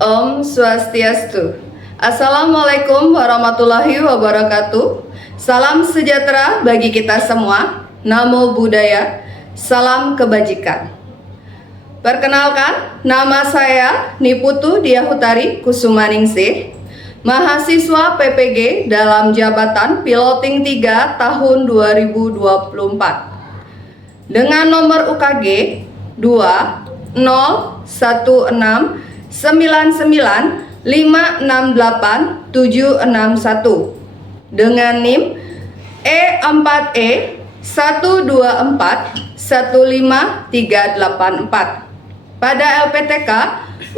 Om Swastiastu. Assalamualaikum warahmatullahi wabarakatuh. Salam sejahtera bagi kita semua. Namo Buddhaya. Salam kebajikan. Perkenalkan, nama saya Niputu Diahutari Kusumaningsih, mahasiswa PPG dalam jabatan Piloting 3 tahun 2024. Dengan nomor UKG 20169956871 dengan NIM E4E12415384 pada LPTK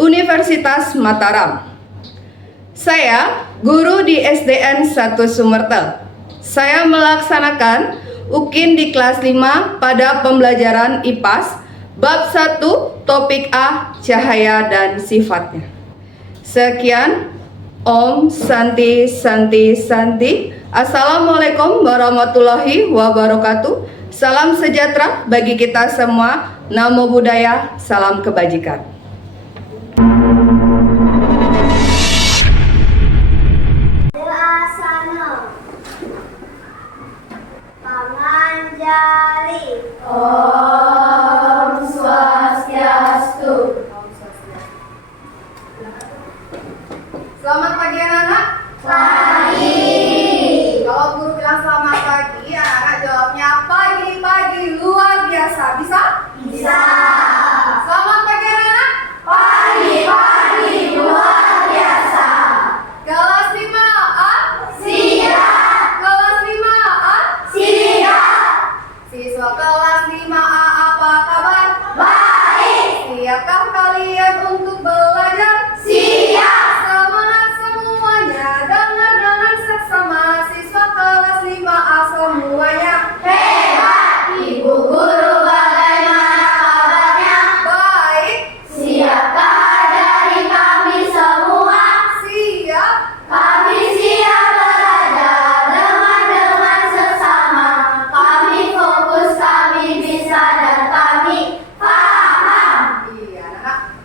Universitas Mataram. Saya guru di SDN 1 Sumertel. Saya melaksanakan UKIN di kelas 5 pada pembelajaran IPAS Bab 1 Topik A, Cahaya dan Sifatnya. Sekian. Om Santi Santi Santi. Assalamualaikum warahmatullahi wabarakatuh. Salam sejahtera bagi kita semua. Namo Buddhaya. Salam kebajikan. Panganjali. Om Swastiastu. Selamat pagi anak-anak. Pagi. Kalau guru bilang selamat pagi, anak-anak jawabnya pagi-pagi luar biasa. Bisa? Bisa. Selamat pagi anak-anak. Pagi-pagi luar biasa. Kelas 5A. Siap. Kelas 5A. Siap. Siswa kelas 5A apa kabar? Baik. Siapkah kalian untuk belajar? Siap. Semangat semuanya, dengan seksama siswa kelas 5A semuanya. Hebat. Ibu guru bagaimana kabarnya? Baik. Siapkah dari kami semua? Siap. Kami siap belajar dengan sesama. Kami fokus, kami bisa, dan kami paham. Iya, anak.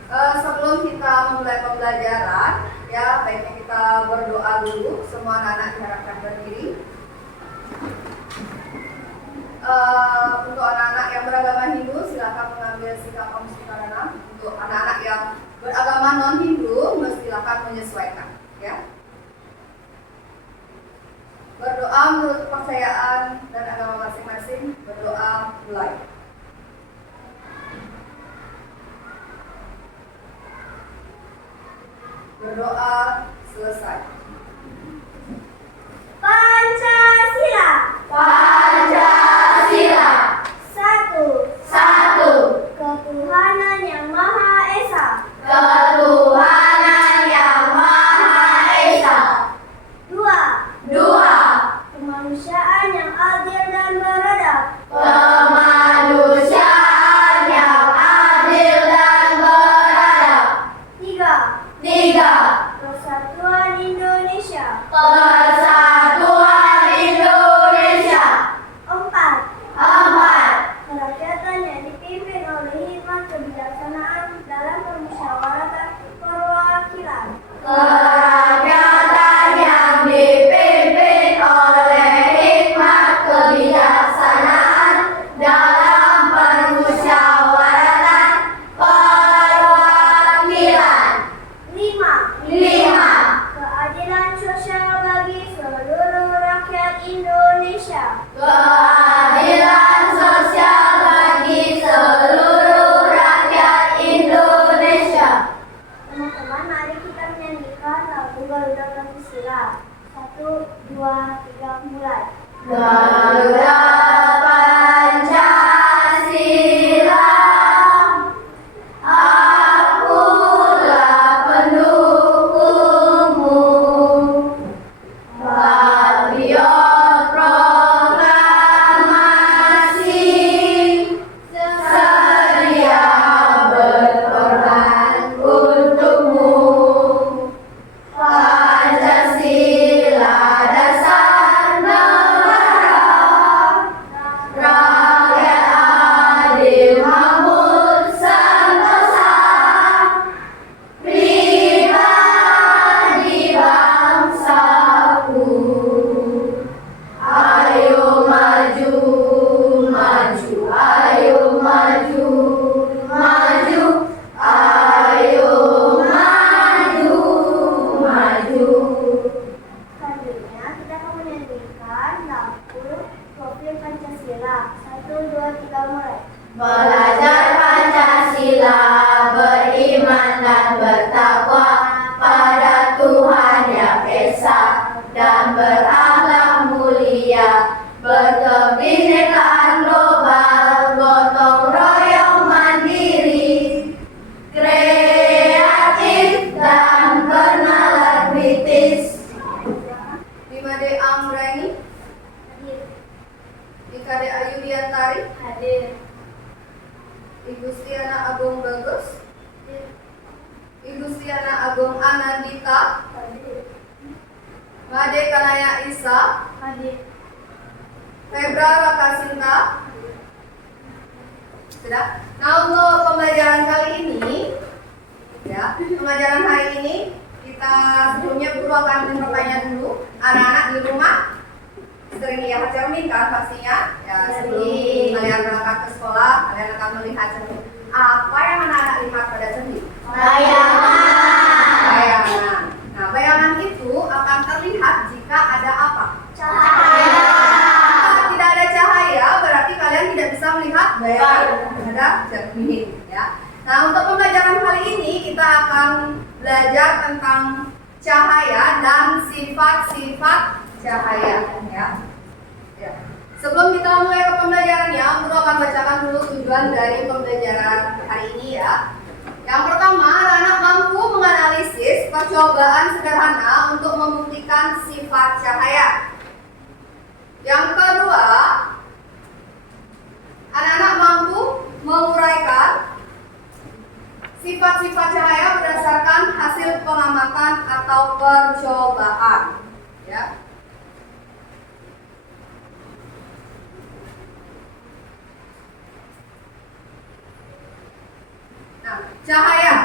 Sebelum kita memulai pembelajaran, ya baiknya kita berdoa dulu. Semua anak-anak diharapkan berdiri. Untuk anak-anak yang beragama Hindu, silakan mengambil sikap Om. Untuk anak-anak yang beragama non-Hindu, silakan menyesuaikan. Ya. Berdoa menurut kepercayaan dan agama masing-masing. Berdoa mulai. Berdoa selesai. Pancasila. Pancasila. Satu. 1. Ketuhanan yang Maha Esa. Ketuhanan yang Maha Esa. 2. 2. Kemanusiaan yang adil dan beradab. Kemanusiaan yang adil dan beradab. 3. 3. Persatuan Indonesia. Persatuan Indonesia. 4. 4. Kerakyatan yang dipimpin oleh hikmat kebijaksanaan dalam permusyawaratan perwakilan. Kerakyatan yang dipimpin oleh hikmat kebijaksanaan 1, 2, 3 mulai. Belajar Pancasila, beriman dan bertakwa pada Tuhan Yang Esa, dan berakhlak mulia, berkebinekaan global, gotong royong mandiri, kreatif dan bernalar kritis. 5D Anggreni, Hadir. Ika D Ayudiantari, Hadir. Ibu Stiana Agung Bagus, Hadir. Ibu Stiana Agung Anandita, Hadir. Made Kanaya Isa, Hadir. Febra Rakasinta. Sudah? Nah, untuk pembelajaran kali ini, ya, pembelajaran hari ini kita sebelumnya guru akan bertanya dulu. Anak-anak di rumah sering lihat cermin kan pastinya. Ya, sebelum kalian berangkat ke sekolah, kalian akan melihat cermin. Apa yang anak-anak lihat pada cermin? Bayangan. Bayangan. Nah, bayangan itu akan terlihat jika ada apa? Cahaya. Jika tidak ada cahaya, berarti kalian tidak bisa melihat bayangan pada cermin. Ya. Nah, untuk pembelajaran kali ini kita akan belajar tentang cahaya dan sifat-sifat cahaya. Ya. Ya. Sebelum kita mulai ke pembelajarannya, guru akan bacakan dulu tujuan dari pembelajaran hari ini ya. Yang pertama, anak mampu menganalisis percobaan sederhana untuk membuktikan sifat cahaya. Yang kedua, anak-anak mampu menguraikan sifat-sifat cahaya berdasarkan hasil pengamatan atau percobaan. Ya. Nah, cahaya.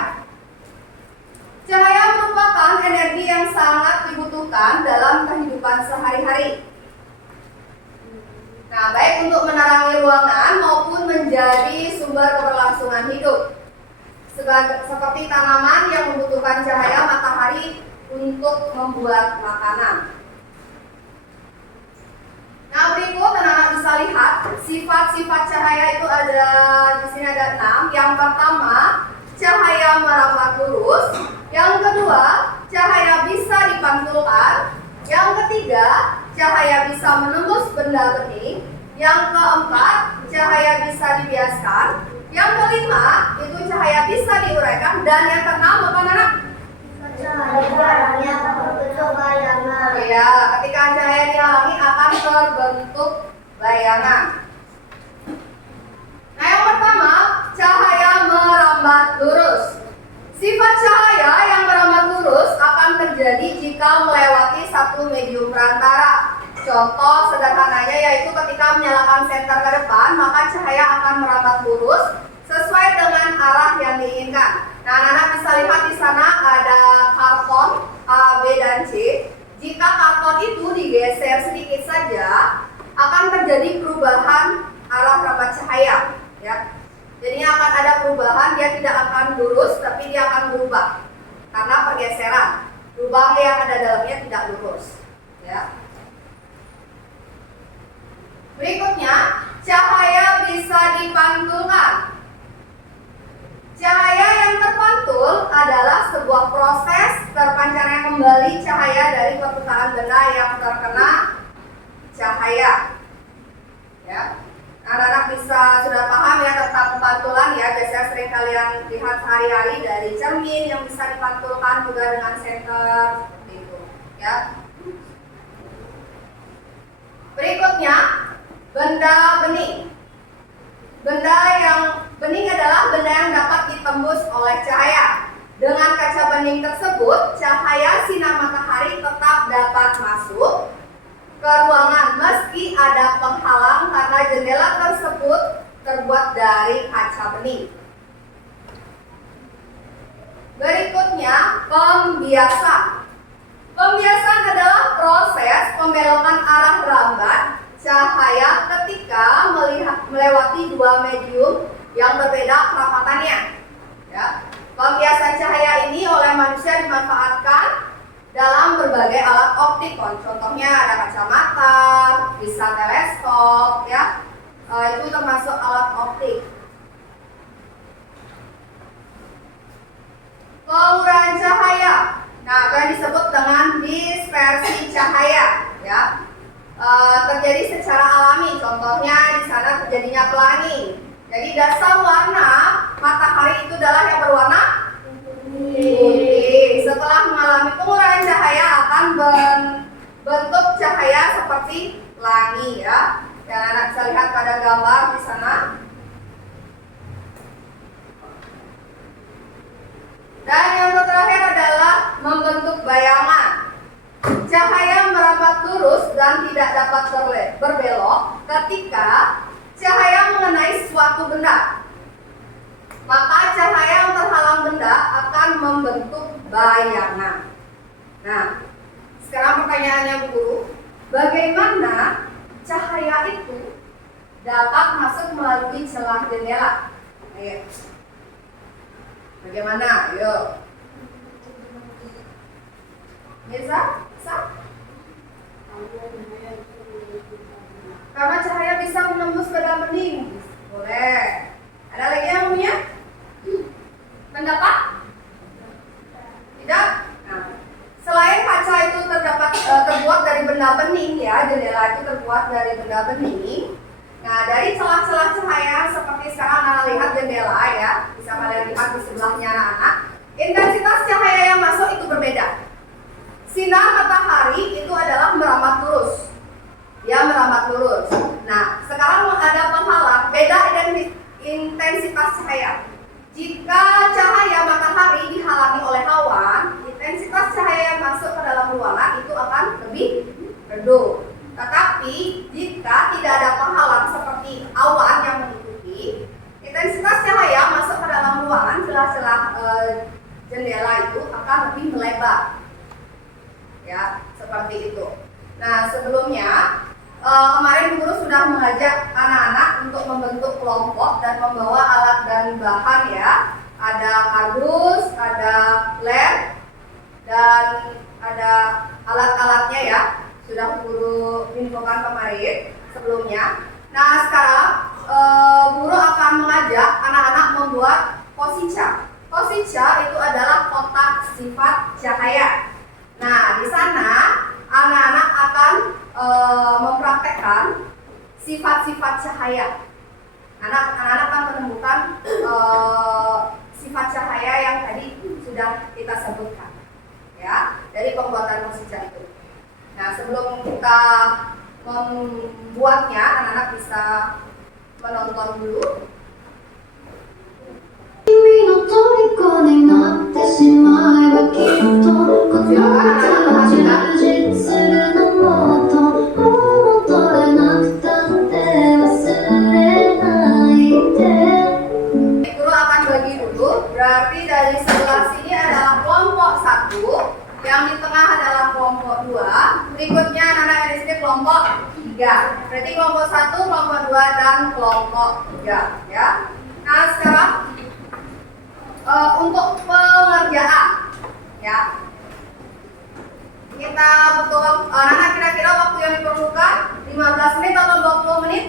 Cahaya merupakan energi yang sangat dibutuhkan dalam kehidupan sehari-hari. Nah, baik untuk menerangi ruangan maupun menjadi sumber keberlangsungan hidup. Seperti tanaman yang membutuhkan cahaya matahari untuk membuat makanan. Nah, berikut anak-anak bisa lihat sifat-sifat cahaya itu ada di sini ada 6. Yang pertama, cahaya merambat lurus. Yang kedua, cahaya bisa dipantulkan. Yang ketiga, cahaya bisa menembus benda bening. Yang keempat, cahaya bisa dibiaskan. Yang kelima, itu cahaya bisa diuraikan. Dan yang keenam, apa anak? Cahaya terbentuk bayangan. Ya, ketika cahaya dihalangi akan terbentuk bayangan. Nah, yang pertama, cahaya merambat lurus. Sifat cahaya yang merambat lurus akan terjadi jika melewati satu medium perantara. Contoh sederhananya yaitu ketika menyalakan senter ke depan, maka cahaya akan merambat lurus sesuai dengan arah yang diinginkan. Nah, anak-anak bisa lihat di sana ada karton A, B, dan C. Jika karton itu digeser sedikit saja, akan terjadi perubahan arah rambat cahaya. Ya. Jadinya akan ada perubahan, dia tidak akan lurus, tapi dia akan berubah karena pergeseran. Lubang yang ada dalamnya tidak lurus. Ya. Berikutnya, cahaya bisa dipantulkan. Cahaya yang terpantul adalah sebuah proses terpancarnya kembali cahaya dari perputaran benda yang terkena cahaya. Ya, anak-anak bisa sudah paham ya tentang pantulan ya. Biasanya sering kalian lihat sehari-hari dari cermin yang bisa dipantulkan juga dengan senter seperti itu. Ya. Berikutnya, benda bening. Benda yang bening adalah benda yang dapat ditembus oleh cahaya. Dengan kaca bening tersebut, cahaya sinar matahari tetap dapat masuk ke ruangan meski ada penghalang karena jendela tersebut terbuat dari kaca bening. Berikutnya, pembiasan. Pembiasan adalah proses pembelokan arah rambat cahaya ketika melewati dua medium yang berbeda kerapatannya. Ya. Pembiasan cahaya ini oleh manusia dimanfaatkan dalam berbagai alat optik. Contohnya ada kacamata, bisa teleskop, ya, itu termasuk alat optik. Penguraian cahaya. Nah, itu yang disebut dengan dispersi cahaya, ya. Terjadi secara alami. Contohnya di sana terjadinya pelangi. Jadi dasar warna matahari itu adalah yang berwarna putih. Setelah mengalami penguraian cahaya akan bentuk cahaya seperti pelangi, ya. Yang anak bisa lihat pada gambar di sana. Dan yang terakhir adalah membentuk bayangan. Cahaya merambat lurus dan tidak dapat berbelok ketika cahaya mengenai suatu benda. Maka cahaya yang terhalang benda akan membentuk bayangan. Nah, sekarang pertanyaannya Bu, bagaimana cahaya itu dapat masuk melalui celah jendela? Ayo. Bagaimana? Ayo. Bisa? Bisa? Karena cahaya bisa menembus benda bening. Boleh. Ada lagi yang punya pendapat? Tidak? Nah, selain kaca itu terbuat dari benda bening, ya, jendela itu terbuat dari benda bening. Nah, dari celah-celah cahaya seperti sekarang anak lihat jendela, ya, bisa kalian lihat di sebelahnya anak-anak. Intensitas cahaya yang masuk itu berbeda. Sinar matahari itu adalah merambat lurus. Dia merambat lurus. Nah, sekarang ada penghalang, beda intensitas cahaya. Jika cahaya matahari dihalangi oleh awan, intensitas cahaya yang masuk ke dalam ruangan itu akan lebih redup. Tetapi jika tidak ada penghalang seperti awan yang menutupi, intensitas cahaya masuk ke dalam ruangan, celah-celah jendela itu akan lebih melebar. Ya, seperti itu. Nah, sebelumnya kemarin guru sudah mengajak anak-anak untuk membentuk kelompok dan membawa alat dan bahan, ya. Ada kardus, ada lem, dan ada alat-alatnya, ya. Sudah guru infokan kemarin sebelumnya. Nah, sekarang guru akan mengajak anak-anak membuat posija. Posija itu adalah kotak sifat cahaya. Nah, di sana anak-anak akan mempraktekkan sifat-sifat cahaya. Anak-anak akan menemukan sifat cahaya yang tadi sudah kita sebutkan, ya, dari pembuatan posija itu. Nah, sebelum kita membuatnya, anak-anak bisa menonton dulu. Guru akan bagi dulu. Berarti dari sebelah sini adalah kelompok 1, yang di tengah adalah kelompok 2. Berikutnya anak-anak di sini kelompok 3. Berarti kelompok 1, kelompok 2, dan kelompok 3, ya. Nah, sekarang untuk pengerjaan, ya, kita butuh anak-anak kira-kira waktu yang diperlukan 15 menit atau 20 menit?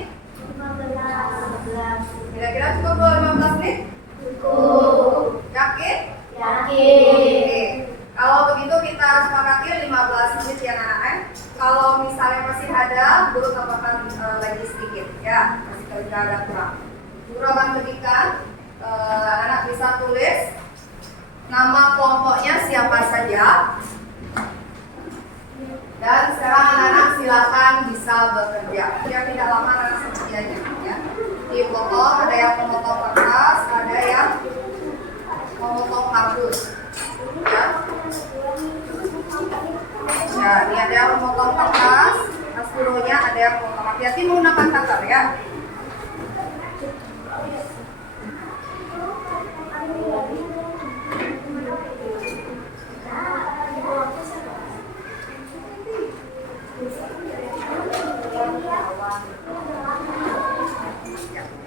15. Kira-kira cukup 15 menit? Cukup. Yakin? Yakin. Oke. Kalau begitu kita sepakati 15 menit, ya anak-anak. Kalau misalnya masih ada, guru tambahkan lagi sedikit, ya. Masih kerja ada kurang. Guru akan berikan, anak-anak bisa tulis nama kelompoknya siapa saja. Dan sekarang anak-anak silakan bisa bekerja. Biar tidak lama anak sepertinya, ya. Dipotong, ada yang memotong kertas, ada yang memotong kardus, ya. Ya, ini ada yang memotong kertas, asburonya ada yang memotong. Hati-hati menggunakan cutter, ya.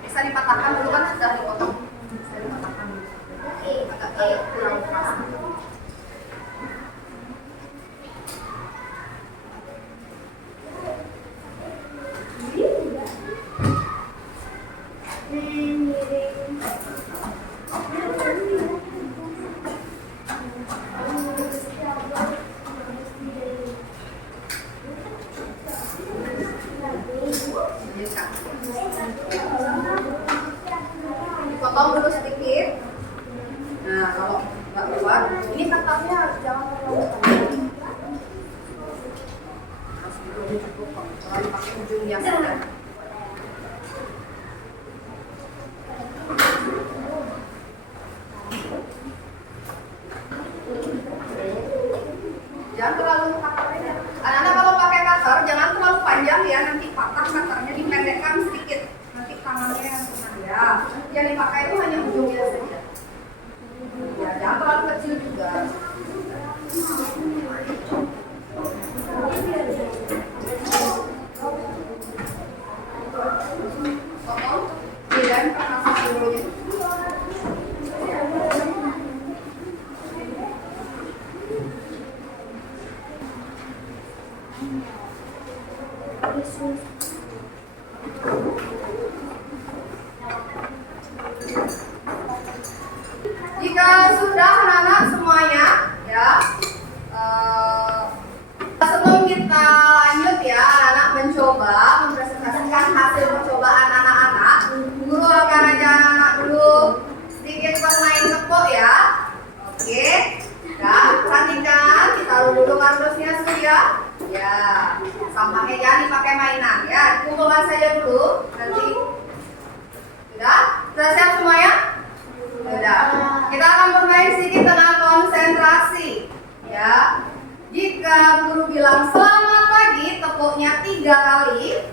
Bisa dipatahkan dulu, kan sudah dipotong. Bisa dipatahkan dulu. Agak kurang pas. miring. Potong dulu sedikit. Nah, kalau nggak kuat, ini tetapnya jangan terlalu panjang. Harus dulu cukup kok, jangan pakai ujung yang ada. Jangan terlalu katarnya. Anak-anak kalau pakai katar jangan terlalu panjang ya, nanti patah katarnya, dipendekkan sedikit. Nanti tangannya yang kena ya. Yang dipakai itu hanya ujungnya saja. Ya, jangan terlalu kecil juga. Potong, dan perkakas dulu. Jika sudah anak-anak semuanya ya, sebelum kita lanjut ya anak-anak mencoba mempresentasikan hasil percobaan anak-anak, guru akan ajak anak-anak dulu sedikit bermain tepuk ya. Oke, ya perhatikan, ditaruh dulu kardusnya Surya. Ya, sampahnya jangan dipakai mainan ya, dikumpulkan saja dulu nanti. Sudah siap semuanya? Sudah. Kita akan bermain sedikit dengan konsentrasi. Ya. Jika guru bilang selamat pagi, tepuknya 3 kali.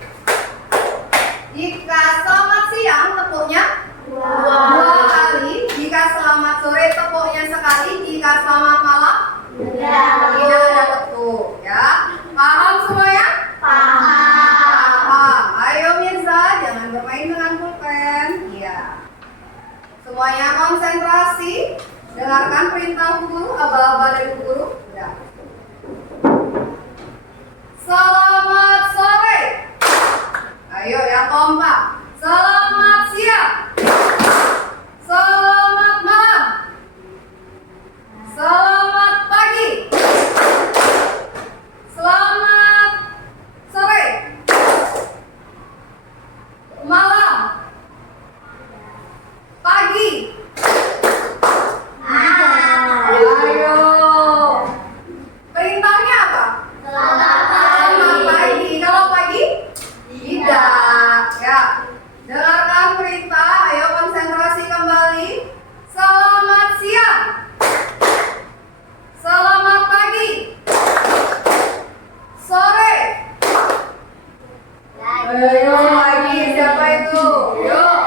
Jika selamat siang, tepuknya 2 kali. Jika selamat sore, tepuknya sekali. Jika selamat malam, tidak ada tepuk. Ya. Paham semuanya? Paham. Ayo Mirza, jangan bermain dengan pulpen. Iya. Semuanya konsentrasi, dengarkan perintah guru, aba-aba dari guru. Ya. Selamat sore. Ayo yang kompak. Selamat siang. Selamat malam. Selamat pagi. Selamat sore. Malam. Pagi. Ayo. Perintahnya apa? Selamat pagi. Kalau pagi? Tidak. Ya. Dengarkan perintah. Ayo konsentrasi kembali. Selamat siang. Selamat pagi. Sore. Ayo lagi. Siapa itu? Yuk.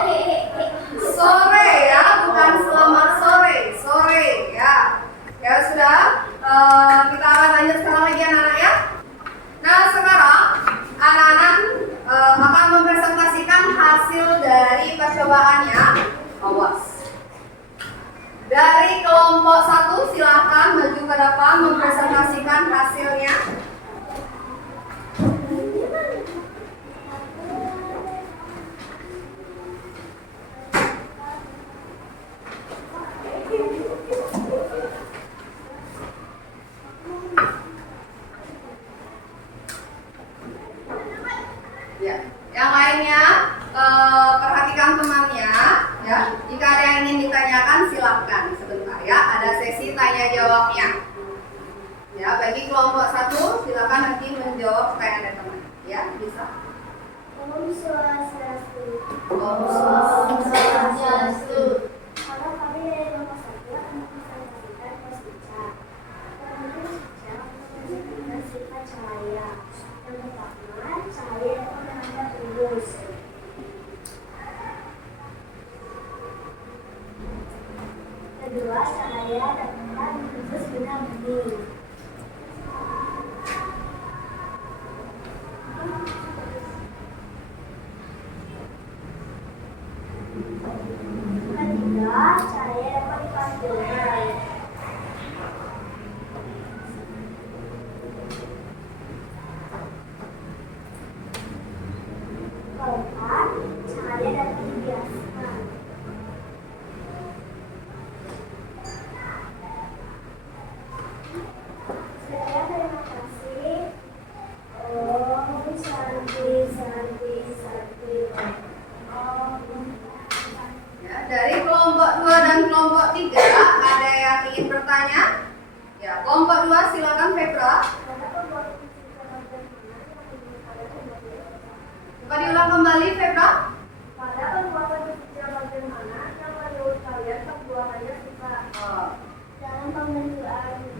Sore ya, bukan selamat sore. Sore ya. Ya sudah. Kita akan lanjut sekarang lagi anak-anak ya. Nah sekarang anak-anak akan mempresentasikan hasil dari percobaannya. Awas. Dari kelompok 1 silahkan maju ke depan mempresentasikan hasilnya. Ya, yang lainnya perhatikan temannya ya. Jika ada yang ingin ditanyakan silahkan sebentar ya. Ada sesi tanya jawabnya. Ya, bagi kelompok 1 silahkan nanti menjawab supaya ada teman. Ya, bisa. Om Swastiastu. Om Swastiastu. Kalau kami dari kelompok 1 akan mempresentasikan tes ucap. Kemudian ucap mempresentasikan sifat cahaya. Yang pertama, cahaya dapat menghadap lurus. Kedua, cahaya dapat menembus benda bening. Ketiga, cahaya dapat dipantulkan. Keempat, cahaya dapat dibiaskan. kelompok 2 dan kelompok 3 ada yang ingin bertanya? Ya, kelompok 2 silakan Febra. Coba diulang kembali Febra. Pada pembuatan fisika bagian mana yang menurut kalian pembuatannya susah? Dalam pembentukan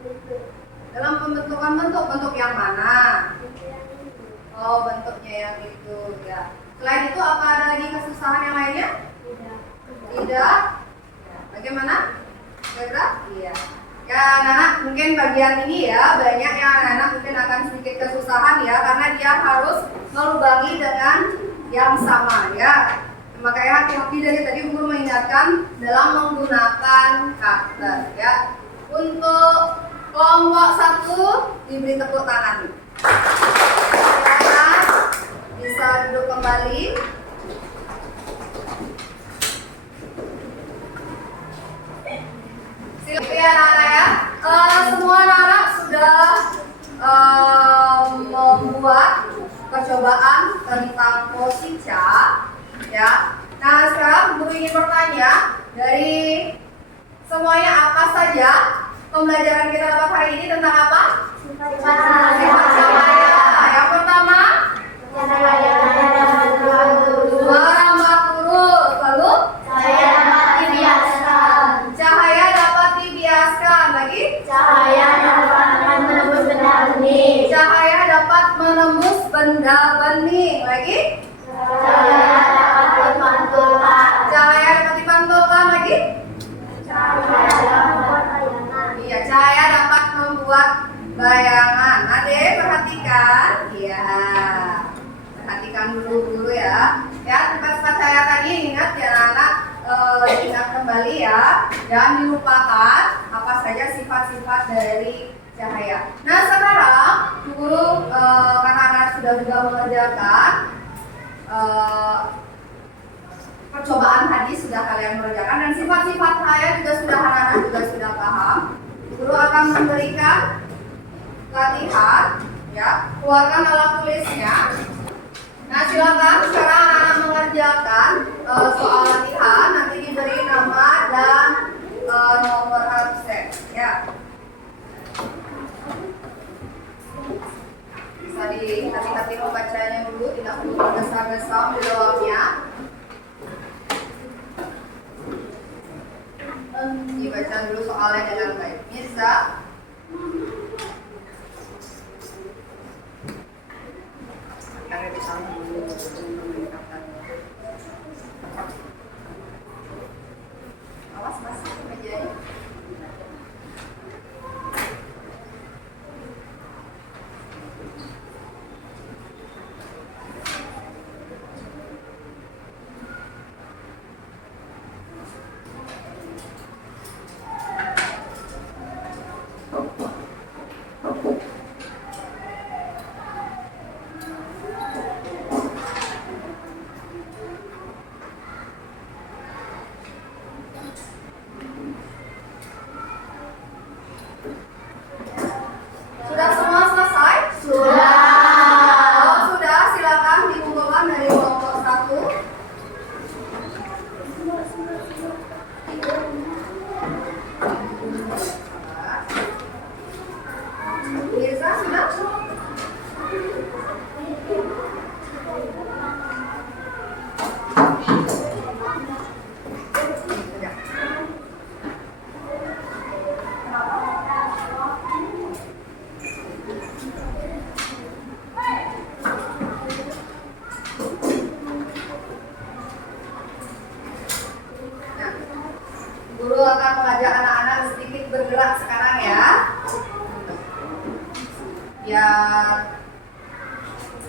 bentuk. Dalam pembentukan bentuk yang mana? Yang ini. Oh, bentuknya yang itu ya. Selain itu apa ada lagi kesusahan yang lainnya? Tidak. Tidak. Ya, bagaimana? Febra? Iya. Ya, anak-anak mungkin bagian ini ya banyak yang anak-anak mungkin akan sedikit kesusahan ya karena dia harus melubangi dengan yang sama ya. Makanya hati-hati dari tadi guru mengingatkan dalam menggunakan cutter ya. Untuk kelompok 1 diberi tepuk tangan. Silakan bisa duduk kembali. Silakan ya anak-anak ya. Semua anak-anak sudah membuat percobaan tentang posija ya. Nah sekarang guru ingin bertanya dari semuanya apa saja pembelajaran kita dapat hari ini tentang apa? Sifat Sifat cahaya. Yang pertama merambat lurus. Lalu Saya dapat dibiaskan. cahaya dapat dibiaskan. Lagi Cahaya dapat menembus benda bening. cahaya dapat menembus benda bening. Lagi Cahaya dapat dipantulkan. cahaya dapat dipantulkan. Lagi Cahaya dapat iya cahaya dapat membuat bayangan. Adek perhatikan. Iya. Perhatikan dulu ya. Ya sifat-sifat cahaya tadi ingat ya anak ingat kembali ya. Jangan dilupakan apa saja sifat-sifat dari cahaya. Nah sekarang guru karena anak sudah juga mengerjakan percobaan tadi sudah kalian mengerjakan dan sifat-sifat cahaya juga sudah anak-anak juga sudah paham. Guru akan memberikan latihan ya, keluarkan alat tulisnya. Nah silakan sekarang anak-anak mengerjakan soal latihan, nanti diberi nama dan nomor absen ya. Bisa hati-hati membacanya dulu, tidak perlu tergesa-gesa menjawabnya. Dibaca dulu soalnya dengan baik. Mirza. Karena bisa dulu awas basah mejanya. Sudah semua selesai? Sudah. Oh, sudah, silakan dikumpulkan dari kelompok 1. Mirza sudah? Sudah. Nah, guru akan mengajak anak-anak sedikit bergerak sekarang ya. Biar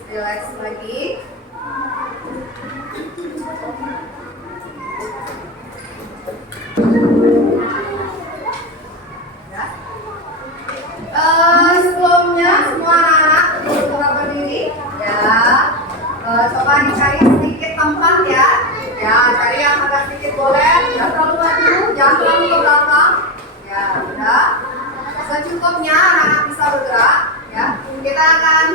relax lagi. Ya. Sebelumnya semua anak-anak coba berdiri ya. Coba dicari sedikit tempat ya. Ya, cari yang agak sedikit boleh. Jangan terlalu maju, jangan terlalu ke belakang. Ya, udah. Secukupnya anak-anak bisa bergerak. Ya, kita akan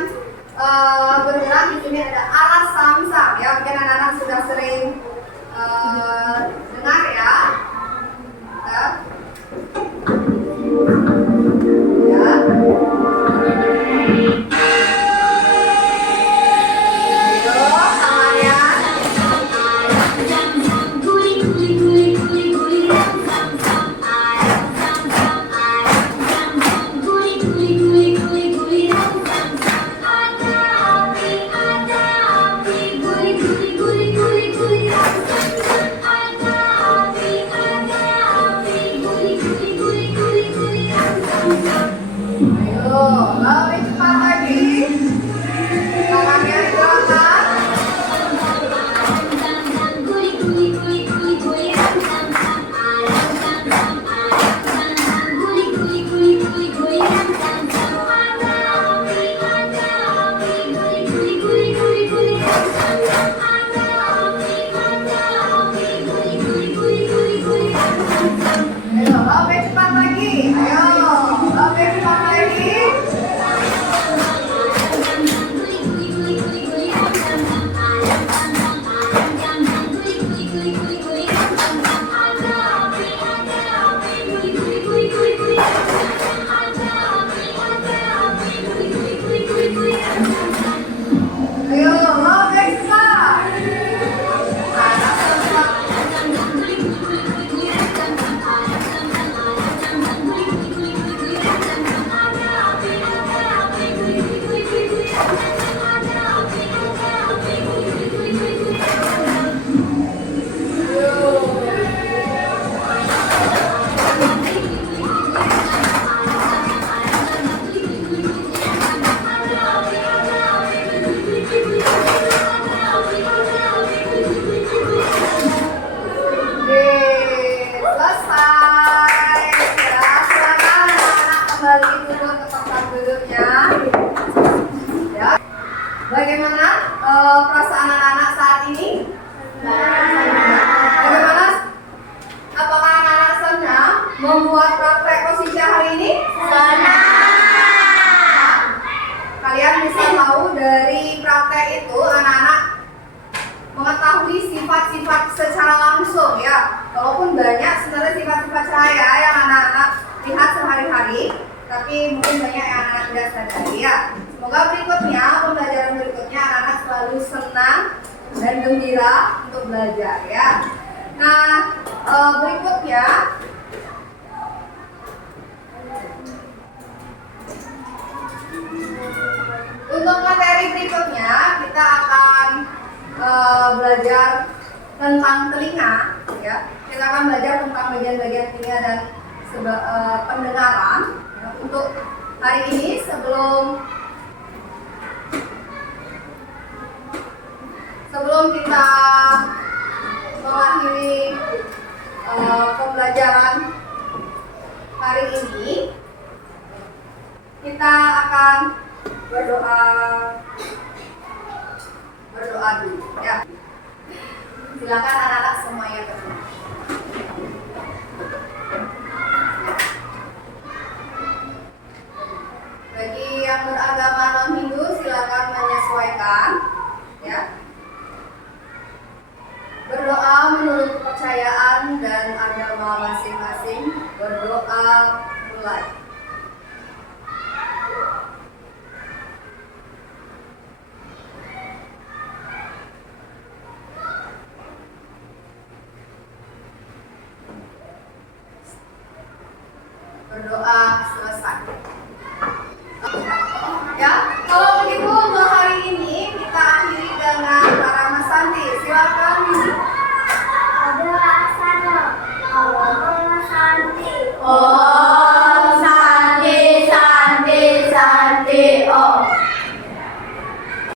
bergerak di sini ada alas samsam. Ya, mungkin anak-anak sudah sering dengar ya. membuat praktek Kosica hari ini? Senang. Kalian bisa tahu dari praktek itu anak-anak mengetahui sifat-sifat secara langsung ya. Walaupun banyak sebenarnya sifat-sifat cahaya yang anak-anak lihat sehari-hari, tapi mungkin banyak yang anak-anak tidak sadari ya. Semoga berikutnya, pembelajaran berikutnya anak-anak selalu senang dan gembira untuk belajar ya. Nah, berikutnya untuk materi berikutnya kita akan belajar tentang telinga ya. Kita akan belajar tentang bagian-bagian telinga dan pendengaran ya. Untuk hari ini sebelum kita mengakhiri pembelajaran hari ini, kita akan berdoa dulu ya. Silakan anak-anak semuanya berdoa. Bagi yang beragama non-Hindu silakan menyesuaikan ya. Berdoa menurut kepercayaan dan agama masing-masing. Berdoa mulai. Berdoa selesai. Ya, kalau begitu untuk hari ini kita akhiri dengan Rama Santi. Silakan. Doa sana. Allahumma santi. Om Santi Santi Santi Om.